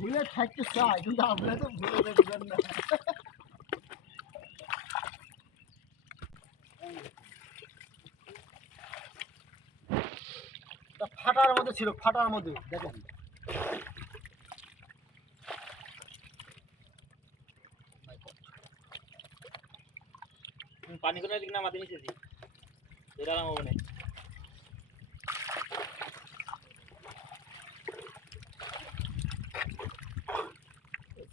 ভুলে থাকতে চাই কিন্তু আপনারা তো ভুলে দেখবেন না। ফাটার মধ্যে ছিল, ফাটার মধ্যে, দেখেন। পানি কোনো দিক না, মাটি নিচেছি এটা আমার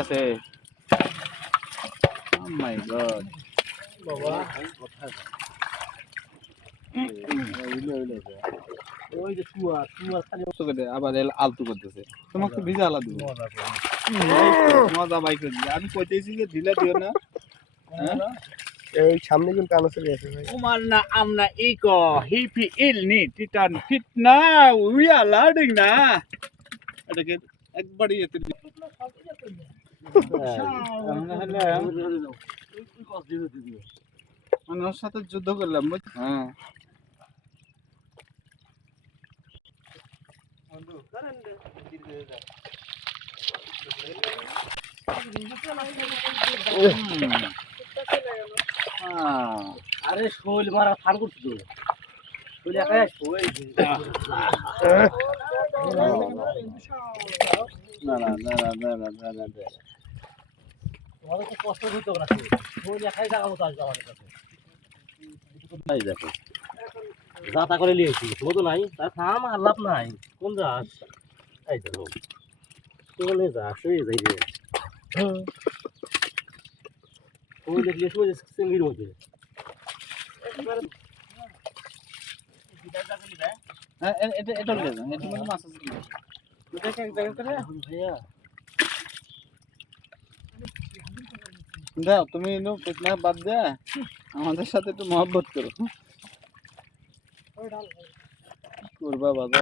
আছে। oh মাই গড বাবা। আলতু করতেছে। তোমাকে ভিজা আলা দিব। মজা বাইক আমি কইতেছি যে ঢিলা দিও না। এই সামনে কিন্তু আনাসের চলে ভাই। উমার না আমনা ক হিপি ইল নি টিটান ফিটনা উইয়া লাডিং না। এটাকে একবারই এতে মানে ওর সাথে যুদ্ধ করলাম হ্যাঁ। বন্ধু করেন আরে শৈল মারা ফান করছি তো। শৈল একাই আসব না না না না না না না না তো কষ্ট দিতে হবে না, শৈল। একাই জায়গা মতো আসবে আমাদের কাছে। দেখো। যাতা তো তো নাই। আর লাভ নাই। কোন যাস? এই দেখো। কোনে যাস দেখলে শুয়ে সিঙ্গির মধ্যে হ্যাঁ এ- এটা এটা নিয়ে যান এটা মানে মাছ আছে কিনা? এটা এক জায়গা করে ভাইয়া দাও তুমি নো পেটনা বাদ দে আমাদের সাথে একটু মহব্বত করো করবা বাবা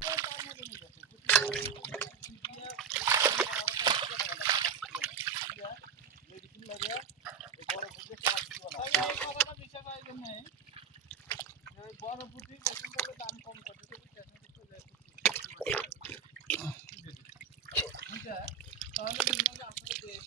পরবর্তী দাম কম করতে চলে আসছে তাহলে আপনাদের